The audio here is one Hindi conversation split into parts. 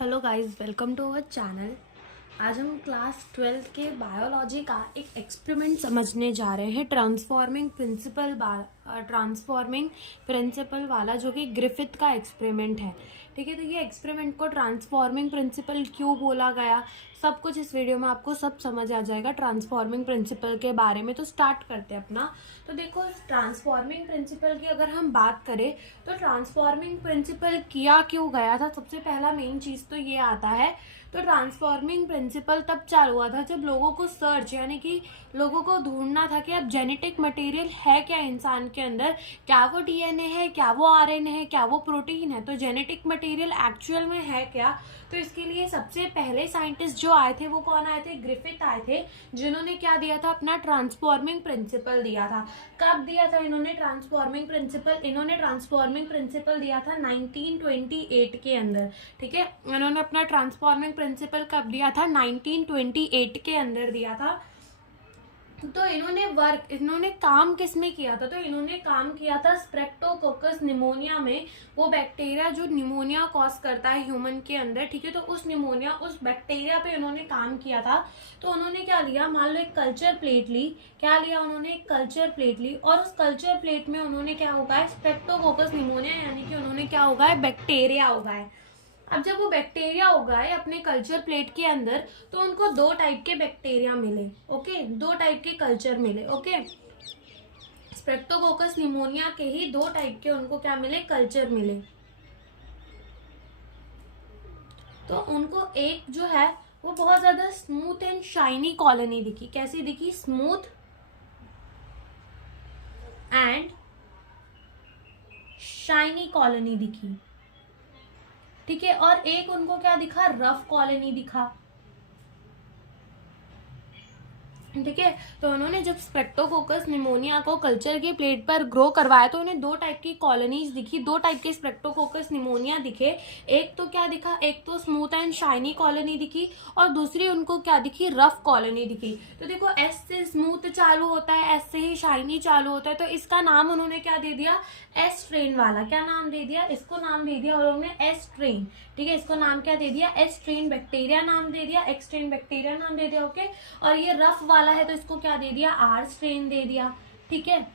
Hello guys, welcome to our channel. आज हम क्लास 12 के बायोलॉजी का एक एक्सपेरिमेंट समझने जा रहे हैं, ट्रांसफॉर्मिंग प्रिंसिपल वाला, जो कि ग्रिफिथ का एक्सपेरिमेंट है। ठीक है, तो ये एक्सपेरिमेंट को ट्रांसफॉर्मिंग प्रिंसिपल क्यों बोला गया, सब कुछ इस वीडियो में आपको सब समझ आ जाएगा ट्रांसफॉर्मिंग प्रिंसिपल के बारे में। तो स्टार्ट करते हैं अपना। तो देखो, ट्रांसफॉर्मिंग प्रिंसिपल की अगर हम बात करें तो ट्रांसफॉर्मिंग प्रिंसिपल किया क्यों गया था, सबसे पहला मेन चीज तो ये आता है। तो ट्रांसफॉर्मिंग प्रिंसिपल तब चालू हुआ था जब लोगों को सर्च, यानी कि लोगों को ढूंढना था कि अब जेनेटिक मटेरियल है क्या इंसान के अंदर, क्या वो डीएनए है, क्या वो आरएनए है, क्या वो प्रोटीन है, तो जेनेटिक मटेरियल एक्चुअल में है क्या। तो इसके लिए सबसे पहले साइंटिस्ट जो आए थे वो कौन आए थे, ग्रिफिथ आए थे, जिन्होंने क्या दिया था, अपना ट्रांसफॉर्मिंग प्रिंसिपल दिया था। कब दिया था इन्होंने ट्रांसफॉर्मिंग प्रिंसिपल? इन्होंने ट्रांसफॉर्मिंग प्रिंसिपल दिया था 1928 के अंदर। ठीक है, इन्होंने अपना ट्रांसफॉर्मिंग प्रिंसिपल कब दिया था, 1928 के अंदर दिया था। तो इन्होंने काम किस में किया था, तो इन्होंने काम किया था स्ट्रेप्टोकोकस निमोनिया में, वो बैक्टीरिया जो निमोनिया कॉज करता है ह्यूमन के अंदर। ठीक है, तो उस बैक्टीरिया पे उन्होंने काम किया था। तो उन्होंने क्या लिया, मान लो एक कल्चर प्लेट ली, क्या लिया उन्होंने, एक कल्चर प्लेट ली, और उस कल्चर प्लेट में उन्होंने क्या उगाया, स्ट्रेप्टोकोकस निमोनिया, यानी कि उन्होंने क्या उगाया, बैक्टीरिया उगाए। अब जब वो बैक्टीरिया उगाए अपने कल्चर प्लेट के अंदर, तो उनको दो टाइप के बैक्टीरिया मिले। ओके, दो टाइप के कल्चर मिले। ओके, स्ट्रेप्टोकोकस निमोनिया के ही दो टाइप के उनको क्या मिले, कल्चर मिले। तो उनको एक जो है वो बहुत ज्यादा स्मूथ एंड शाइनी कॉलोनी दिखी। कैसी दिखी, स्मूथ एंड शाइनी कॉलोनी दिखी। ठीक है, और एक उनको क्या दिखा, रफ कॉलोनी दिखा। ठीक है, तो उन्होंने जब स्ट्रेप्टोकोकस निमोनिया को कल्चर की प्लेट पर ग्रो करवाया तो उन्हें दो टाइप की कॉलोनीज दिखी, दो टाइप के स्ट्रेप्टोकोकस निमोनिया दिखे। एक तो क्या दिखा, एक तो स्मूथ एंड शाइनी कॉलोनी दिखी, और दूसरी उनको क्या दिखी, रफ कॉलोनी दिखी। तो देखो, एस से स्मूथ चालू होता है, एस से ही शाइनी चालू होता है, तो इसका नाम उन्होंने क्या दे दिया, एस ट्रेन वाला। क्या नाम दे दिया, इसको नाम दे दिया उन्होंने एस ट्रेन। ठीक है, इसको नाम क्या दे दिया, एस ट्रेन बैक्टीरिया नाम दे दिया, एक्स ट्रेन बैक्टीरिया नाम दे दिया। ओके, और ये रफ वाला है तो इसको क्या दे दिया, आर स्ट्रेन दे दिया। ठीक है,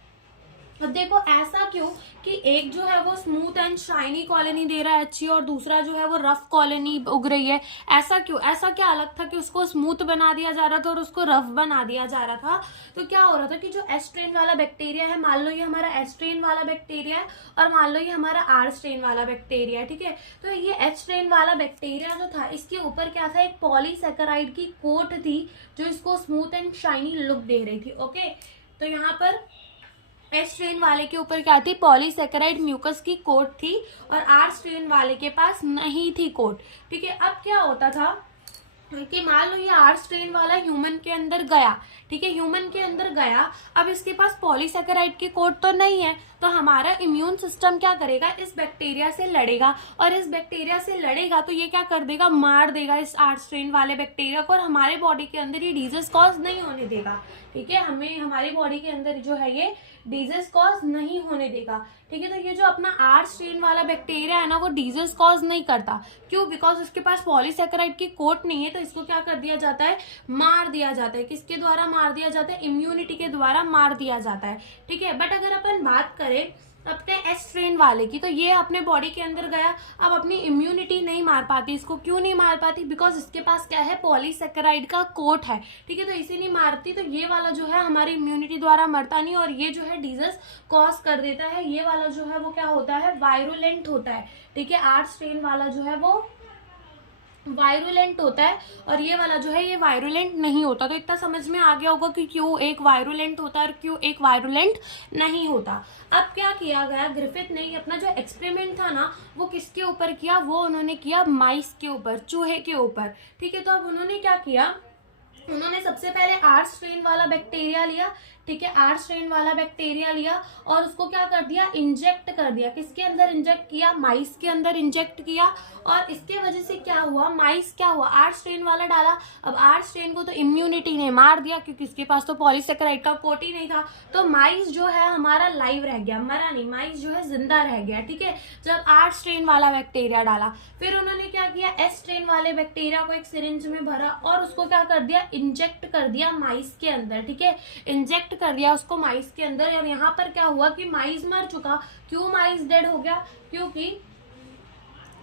अब देखो ऐसा क्यों कि एक जो है वो स्मूथ एंड शाइनी कॉलोनी दे रहा है अच्छी, और दूसरा जो है वो रफ कॉलोनी उग रही है। ऐसा क्यों, ऐसा क्या अलग था कि उसको स्मूथ बना दिया जा रहा था और उसको रफ बना दिया जा रहा था। तो क्या हो रहा था कि जो एस स्ट्रेन वाला बैक्टीरिया है, मान लो ये हमारा एस स्ट्रेन वाला बैक्टीरिया है, और मान लो ये हमारा आर स्ट्रेन वाला बैक्टीरिया है। ठीक है, तो ये एच स्ट्रेन वाला बैक्टीरिया जो था, इसके ऊपर क्या था, एक पॉलीसैकेराइड की कोट थी जो इसको स्मूथ एंड शाइनी लुक दे रही थी। ओके, तो यहाँ पर एस स्ट्रेन वाले के ऊपर क्या थी, पॉलीसैकेराइड म्यूकस की कोट थी, और आर स्ट्रेन वाले के पास नहीं थी कोट। ठीक है, अब क्या होता था कि मान लो ये आर स्ट्रेन वाला ह्यूमन के अंदर गया। ठीक है, ह्यूमन के अंदर गया, अब इसके पास पॉलीसैकेराइड की कोट तो नहीं है, तो हमारा इम्यून सिस्टम क्या करेगा, इस बैक्टीरिया से लड़ेगा, और इस बैक्टीरिया से लड़ेगा तो ये क्या कर देगा, मार देगा इस आर स्ट्रेन वाले बैक्टीरिया को, और हमारे बॉडी के अंदर ये डिजीज कॉज नहीं होने देगा। ठीक है, हमें हमारी बॉडी के अंदर जो है ये डिजीज कॉज नहीं होने देगा। ठीक है, तो ये जो अपना आर स्ट्रेन वाला बैक्टीरिया है ना, वो डिजीज कॉज नहीं करता। क्यों, बिकॉज उसके पास पॉलीसैकेराइड की कोट नहीं है, तो इसको क्या कर दिया जाता है, मार दिया जाता है। किसके द्वारा मार दिया जाता है, इम्यूनिटी के द्वारा मार दिया जाता है। ठीक है, बट अगर अपन बात करें अपने एस स्ट्रेन वाले की, तो ये अपने बॉडी के अंदर गया, अब अपनी इम्यूनिटी नहीं मार पाती। इसको क्यों नहीं मार पाती, बिकॉज इसके पास क्या है, पॉलीसैकेराइड का कोट है। ठीक है, तो इसे नहीं मारती, तो ये वाला जो है हमारी इम्यूनिटी द्वारा मरता नहीं, और ये जो है डिजीज कॉज कर देता है। ये वाला जो है वो क्या होता है, वायरुलेंट होता है। ठीक है, आर स्ट्रेन वाला जो है वो वायरुलेंट होता है, और ये वाला जो है ये वायरुलेंट नहीं होता। तो इतना समझ में आ गया होगा कि क्यों एक वायरुलेंट होता है और क्यों एक वायरुलेंट नहीं होता। अब क्या किया गया, ग्रिफिथ ने अपना जो एक्सपेरिमेंट था ना, वो किसके ऊपर किया, वो उन्होंने किया माइस के ऊपर, चूहे के ऊपर। ठीक है, तो अब उन्होंने क्या किया, उन्होंने सबसे पहले आर स्ट्रेन वाला बैक्टीरिया लिया। ठीक है, आर स्ट्रेन वाला बैक्टीरिया लिया और उसको क्या कर दिया, इंजेक्ट कर दिया। किसके अंदर इंजेक्ट किया, माइस के अंदर इंजेक्ट किया, और इसके वजह से क्या हुआ, माइस क्या हुआ, आर स्ट्रेन वाला डाला। अब आर स्ट्रेन को तो इम्यूनिटी ने मार दिया, क्योंकि इसके पास तो पॉलीसैकेराइड का कोट ही नहीं था, तो माइस जो है हमारा लाइव रह गया, मरा नहीं, माइस जो है जिंदा रह गया। ठीक है, जब आर स्ट्रेन वाला बैक्टीरिया डाला, फिर उन्होंने क्या किया, एस स्ट्रेन स्ट्रेन वाले बैक्टीरिया को एक सिरिंज में भरा और उसको क्या कर दिया, इंजेक्ट कर दिया माइस के अंदर, ठीक है, इंजेक्ट कर दिया उसको माइस के अंदर। और यहाँ पर क्या हुआ कि माइस मर चुका। क्यों माइस डेड हो गया, क्योंकि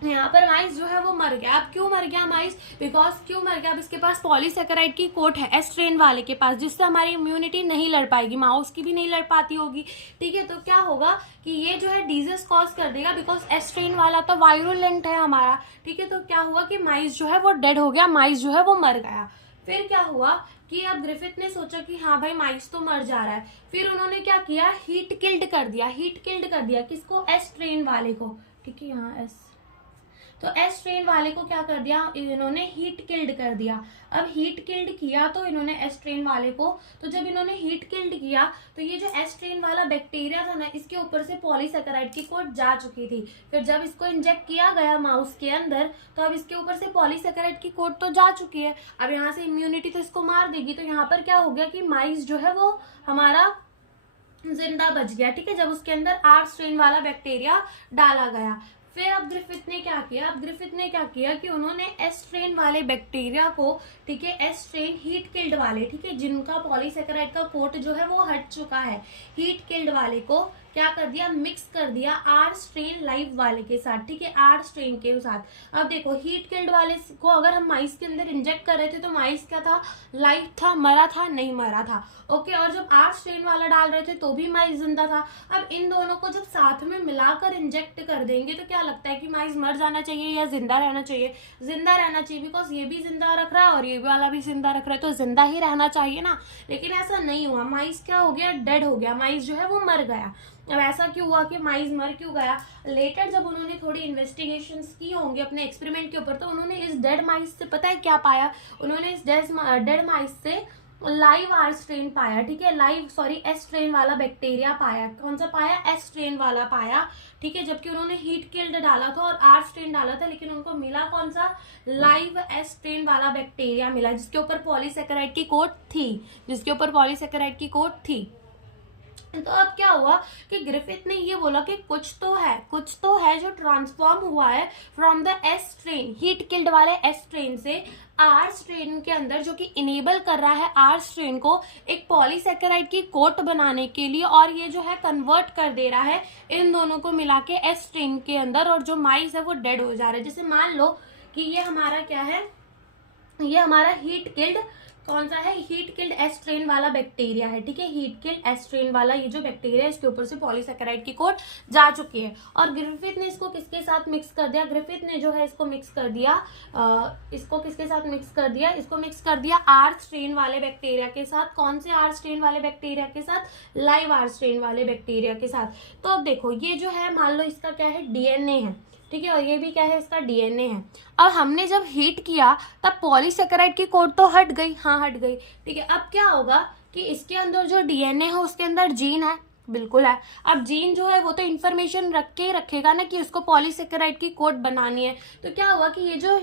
यहाँ पर माइस जो है वो मर गया। अब क्यों मर गया माइस, बिकॉज क्यों मर गया, अब इसके पास पॉलीसेकेराइड की कोट है एस स्ट्रेन वाले के पास, जिससे हमारी इम्यूनिटी नहीं लड़ पाएगी, माउस की भी नहीं लड़ पाती होगी, ठीक है। तो क्या होगा कि ये जो है डिजीज कॉज कर देगा, बिकॉज एस स्ट्रेन वाला तो वायरुलेंट है हमारा, ठीक है। तो क्या हुआ कि माइस जो है वो डेड हो गया, माइस जो है वो मर गया। फिर क्या हुआ कि अब ग्रिफिथ ने सोचा कि हाँ भाई माइस तो मर जा रहा है। फिर उन्होंने क्या किया, हीट किल्ड कर दिया, हीट किल्ड कर दिया किसको, एस स्ट्रेन वाले को, ठीक है, यहाँ एस। तो एस स्ट्रेन वाले को क्या कर दिया इन्होंने, हीट किल्ड कर दिया। अब हीट किल्ड किया तो इन्होंने एस स्ट्रेन वाले को, तो जब इन्होंने हीट किल्ड किया तो ये जो एस स्ट्रेन वाला बैक्टीरिया था ना, इसके ऊपर से पॉलीसेकेराइड की कोट जा चुकी थी। फिर जब इसको इंजेक्ट किया गया माउस के अंदर, तो अब इसके ऊपर से पॉलीसेकेराइड की कोट तो जा चुकी है, अब यहाँ से इम्यूनिटी तो इसको मार देगी। तो यहाँ पर क्या हो गया कि माइस जो है वो हमारा जिंदा बच गया, ठीक है, जब उसके अंदर आर स्ट्रेन वाला बैक्टीरिया डाला गया। फिर अब ग्रिफिथ ने क्या किया, अब ग्रिफिथ ने क्या किया कि उन्होंने एस स्ट्रेन वाले बैक्टीरिया को, ठीक है, एस स्ट्रेन हीट किल्ड वाले, ठीक है, जिनका पॉलीसेकेराइड का कोट जो है वो हट चुका है, हीट किल्ड वाले को क्या कर दिया, मिक्स कर दिया आर स्ट्रेन लाइव वाले के साथ, ठीक है, आर स्ट्रेन के साथ। अब देखो हीट किल्ड वाले को अगर हम माइस के अंदर इंजेक्ट कर रहे थे तो माइस क्या था, लाइव था, मरा था, नहीं मरा था, ओके। और जब आर स्ट्रेन वाला डाल रहे थे तो भी माइस जिंदा था। अब इन दोनों को जब साथ में मिलाकर इंजेक्ट कर देंगे तो क्या लगता है कि माइस मर जाना चाहिए या जिंदा रहना चाहिए, जिंदा रहना चाहिए, बिकॉज ये भी जिंदा रख रहा है और ये वाला भी जिंदा रख रहा है, तो जिंदा ही रहना चाहिए ना। लेकिन ऐसा नहीं हुआ, माइस क्या हो गया, डेड हो गया, माइस जो है वो मर गया। अब ऐसा क्यों हुआ कि माइस मर क्यों गया, लेटर जब उन्होंने थोड़ी इन्वेस्टिगेशंस की होंगे अपने एक्सपेरिमेंट के ऊपर, तो उन्होंने इस डेड माइस से पता है क्या पाया, उन्होंने इस डेड माइस से लाइव आर स्ट्रेन पाया, ठीक है, लाइव सॉरी एस स्ट्रेन वाला बैक्टीरिया पाया। कौन सा पाया, एस स्ट्रेन वाला पाया, ठीक है, जबकि उन्होंने हीट किल्ड डाला था और आर स्ट्रेन डाला था, लेकिन उनको मिला कौन सा, लाइव एस स्ट्रेन वाला बैक्टीरिया मिला, जिसके ऊपर पॉलीसेकेराइड की कोट थी, जिसके ऊपर पॉलीसेकेराइड की कोट थी। तो अब क्या हुआ कि ग्रिफिथ ने ये बोला कि कुछ तो है जो ट्रांसफॉर्म हुआ है from the S strain, heat killed वाले एस स्ट्रेन से आर स्ट्रेन के अंदर, जो कि इनेबल कर रहा है आर स्ट्रेन को एक पॉलीसेकेराइड की कोट बनाने के लिए, और ये जो है कन्वर्ट कर दे रहा है इन दोनों को मिला के एस स्ट्रेन के अंदर, और जो माइस है वो डेड हो जा रहा है। जैसे मान लो कि ये हमारा क्या है, ये हमारा हीट किल्ड कौन सा है, हीट किल्ड एस स्ट्रेन वाला बैक्टीरिया है, ठीक है, हीट किल्ड एस स्ट्रेन वाला ये जो बैक्टीरिया है, इसके ऊपर से पॉलीसेकेराइड की कोट जा चुकी है। और ग्रिफिथ ने इसको किसके साथ मिक्स कर दिया, ग्रिफिथ ने जो है इसको मिक्स कर दिया, इसको किसके साथ मिक्स कर दिया, इसको मिक्स कर दिया आर स्ट्रेन वाले बैक्टीरिया के साथ। कौन से आर स्ट्रेन वाले बैक्टीरिया के साथ, लाइव आर स्ट्रेन वाले बैक्टीरिया के साथ। तो अब देखो ये जो है, मान लो इसका क्या है, डीएनए है, ठीक है, और ये भी क्या है, इसका डीएनए है। अब हमने जब हीट किया तब पॉलीसेकेराइड की कोट तो हट गई, हाँ हट गई, ठीक है। अब क्या होगा कि इसके अंदर जो डीएनए है उसके अंदर जीन है, बिल्कुल है। अब जीन जो है वो तो इन्फॉर्मेशन रख के रखेगा ना कि उसको पॉलीसेकेराइड की कोट बनानी है। तो क्या हुआ कि ये जो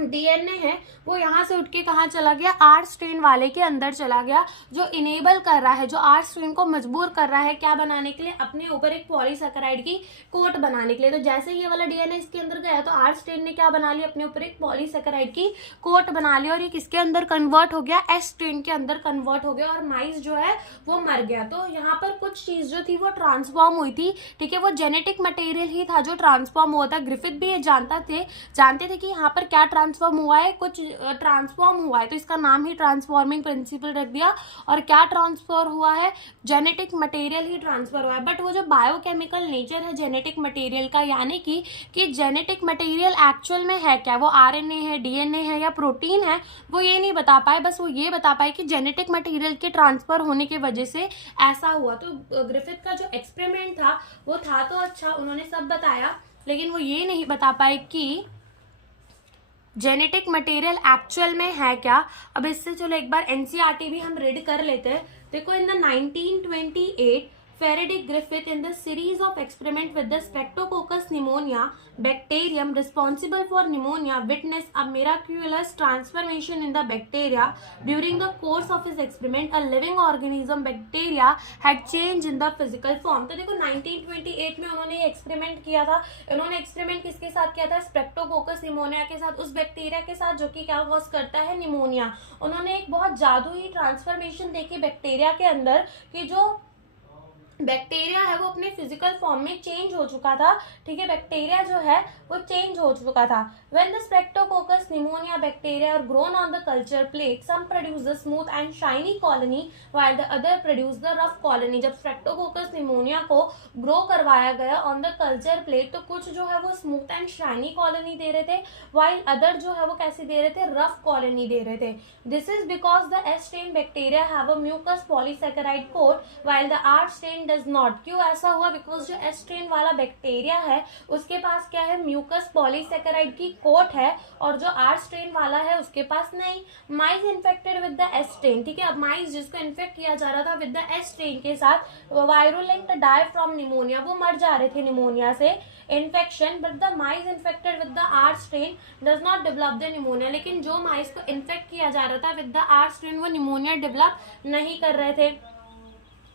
डीएनए है वो यहाँ से उठ के कहाँ चला गया, आर स्ट्रेन वाले के अंदर चला गया, जो इनेबल कर रहा है, जो आर स्ट्रेन को मजबूर कर रहा है क्या बनाने के लिए, अपने ऊपर एक पॉलीसेकेराइड की कोट बनाने के लिए। तो जैसे ये वाला डीएनए इसके अंदर गया तो आर स्ट्रेन ने क्या बना लिया, अपने ऊपर एक पॉलीसेकेराइड की कोट बना लिया, और ये किसके अंदर कन्वर्ट हो गया, एस स्ट्रेन के अंदर कन्वर्ट हो गया, और माइस जो है वो मर गया। तो यहाँ पर कुछ चीज जो थी वो ट्रांसफॉर्म हुई थी, ठीक है, वो जेनेटिक मटेरियल ही था जो ट्रांसफॉर्म हुआ था। ग्रिफिथ भी ये जानते थे कि यहाँ पर क्या ट्रांसफॉर्म हुआ है, कुछ ट्रांसफॉर्म हुआ है, तो इसका नाम ही ट्रांसफॉर्मिंग प्रिंसिपल रख दिया। और क्या ट्रांसफर हुआ है, जेनेटिक मटेरियल ही ट्रांसफर हुआ है। बट वो जो बायोकेमिकल नेचर है जेनेटिक मटेरियल का, यानी कि जेनेटिक मटेरियल एक्चुअल में है क्या, वो आरएनए है, डीएनए है या प्रोटीन है, वो ये नहीं बता पाए। बस वो ये बता पाए कि जेनेटिक मटेरियल के ट्रांसफर होने की वजह से ऐसा हुआ। तो ग्रिफिथ का जो एक्सपेरिमेंट था वो था तो अच्छा, उन्होंने सब बताया, लेकिन वो ये नहीं बता पाए कि जेनेटिक मटेरियल एक्चुअल में है क्या। अब इससे चलो एक बार एनसीईआरटी भी हम रीड कर लेते हैं। देखो in the 1928 Frederick Griffith in the series of experiment with the Streptococcus pneumonia bacterium responsible for pneumonia witnessed a miraculous transformation in the bacteria. During the course of his experiment, a living organism bacteria had changed in the physical form. तो देखो 1928 में उन्होंने ये एक्सपेरिमेंट किया था. उन्होंने एक्सपेरिमेंट किसके साथ किया था? स्ट्रेप्टोकोकस निमोनिया के साथ, उस बैक्टीरिया के साथ जो कि क्या कॉज करता है? निमोनिया. उन्होंने एक बहुत जादुई ट्रांसफॉर्मेशन देखी बैक्टीरिया के अंदर कि जो बैक्टीरिया है वो अपने फिजिकल फॉर्म में चेंज हो चुका था. ठीक है, बैक्टीरिया जो है वो चेंज हो चुका था. When the streptococcus pneumoniae bacteria are grown on the culture plate, some produce the smooth and shiny colony while the other produce the rough colony. जब स्ट्रेप्टोकोकस निमोनिया को ग्रो करवाया गया ऑन द कल्चर प्लेट, तो कुछ जो है वो स्मूथ एंड शाइनी कॉलोनी दे रहे थे, व्हाइल अदर जो है वो कैसी दे रहे थे? रफ कॉलोनी दे रहे थे. This is because the S strain bacteria have a mucus polysaccharide coat while the R strain does not. क्यों ऐसा हुआ? बिकॉज जो एस स्ट्रेन वाला बैक्टीरिया है उसके पास क्या है? म्यूकस पॉलीसैकेराइड की कोट है, और जो आर स्ट्रेन वाला है उसके पास नहीं. Mice infected with the S strain. ठीक है, अब माइस जिसको इन्फेक्ट किया जा रहा था विद द एस स्ट्रेन के साथ, वायरुलेंट डाई फ्रॉम निमोनिया, वो मर जा रहे थे निमोनिया से infection. But the mice infected with the R strain does not develop the pneumonia. लेकिन जो माइस को इन्फेक्ट किया जा रहा था विद द आर स्ट्रेन, वो निमोनिया डेवलप नहीं कर रहे थे,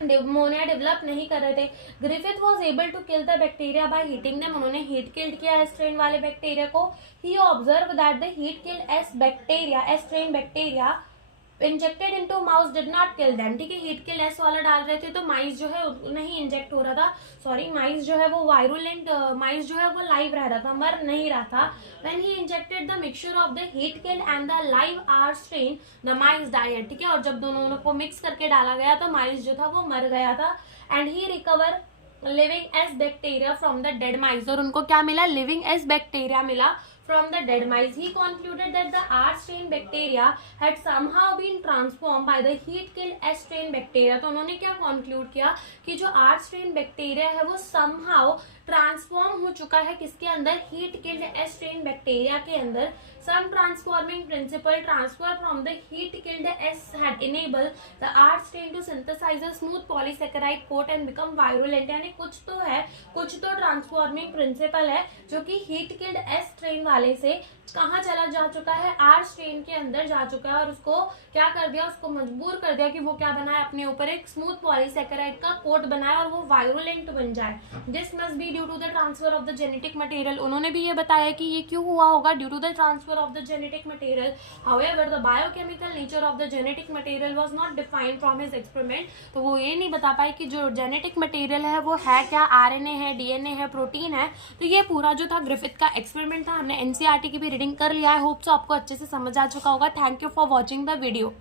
निमोनिया डेवलप नहीं कर रहे थे. Griffith was able to kill the bacteria by heating them. उन्होंने हीट किल्ड किया एस स्ट्रेन वाले बैक्टीरिया को. He observe that the heat killed S bacteria, S strain bacteria injected into mouse did not kill them. ठीक है, हीट किल एस वाला डाल रहे थे तो माइस जो है नहीं इंजेक्ट हो रहा था, सॉरी माइस जो है वो वायरुलेंट माइस जो है वो लाइव रह रहा था, मर नहीं रहा था. When he injected the mixture of the heat kill and the live R strain, the mice died. ठीक है, और जब दोनों को मिक्स करके डाला गया तो माइस जो था वो मर गया था. And he recover living S bacteria from the dead mice. और उनको क्या मिला? लिविंग एस बैक्टीरिया मिला from the dead mice. He concluded that the R strain bacteria had somehow been transformed by the heat killed S strain bacteria. तो उन्होंने क्या conclude किया कि जो R strain bacteria है वो somehow ट्रांसफॉर्म हो चुका है किसके अंदर? Heat killed S strain bacteria के अंदर. Some transforming principle transfer from the heat killed S had enable the R strain to synthesize a smooth polysaccharide coat and become virulent. यानी कुछ तो है, कुछ तो ट्रांसफॉर्मिंग प्रिंसिपल है जो कि हीट किल्ड एस स्ट्रेन वाले से कहाँ चला जा चुका है? आर स्ट्रेन के अंदर जा चुका है, और उसको क्या कर दिया? उसको मजबूर कर दिया कि वो क्या बनाए? अपने ऊपर एक स्मूथ पॉलीसैकेराइड का कोट बनाए और वो वायरुलेंट बन जाए. This must be due to the transfer of the genetic material. उन्होंने भी ये बताया कि ये क्यों हुआ होगा? Due to the transfer of the genetic material. However the biochemical nature of the genetic material was not defined from his experiment. तो वो ये नहीं बता पाए कि जो जेनेटिक मटेरियल है वो है क्या? आरएनए है, डीएनए है, प्रोटीन है. तो ये पूरा जो था ग्रिफिथ का एक्सपेरिमेंट था. हमने एनसीईआरटी की भी रीडिंग कर लिया है. होप सो आपको अच्छे से समझ आ चुका होगा. Thank you for watching the video.